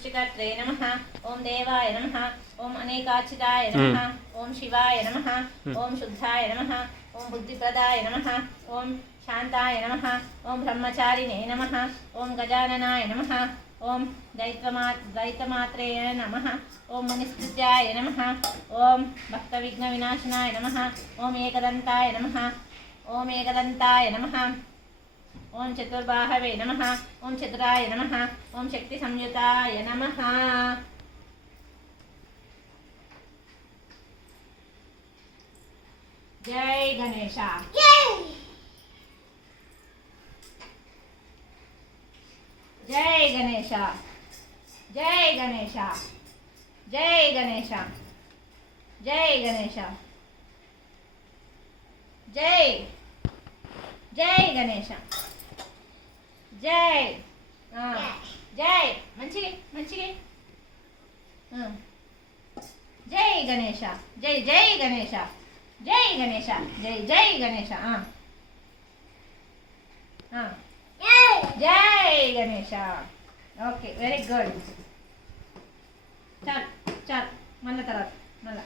सृष्टिकर्त्रे नमः। ओम देवाय नमः। ओम अनेकाचिताय नमः। ओम शिवाय नमः। ओम शुद्धाय नमः। ओम बुद्धिप्रदाय नमः। ओम शांताय नमः। ओम ब्रह्मचारिणे नमः। ओम गजाननाय नमः। ओम द्वैतमात्रे नमः। ओम मुनिस्तुत्याय नमः। ओम भक्तविघ्नविनाशनाय नमः। ओम एकदन्ताय नमः। ओम एकदन्ताय नमः। ओम चतुर्बाहवे नमः। ओम चतुराय नमः। ओम शक्ति संयुताय नमः। जय गणेश। जय गणेश। जय गणेश। जय गणेश। जय गणेश। जय जय गणेश। जय जय मंची मंची जय गणेश। जय जय गणेश। जय गणेश। जय जय गणेश। जय गणेश। ओके वेरी गुड चल चल मन तरह मला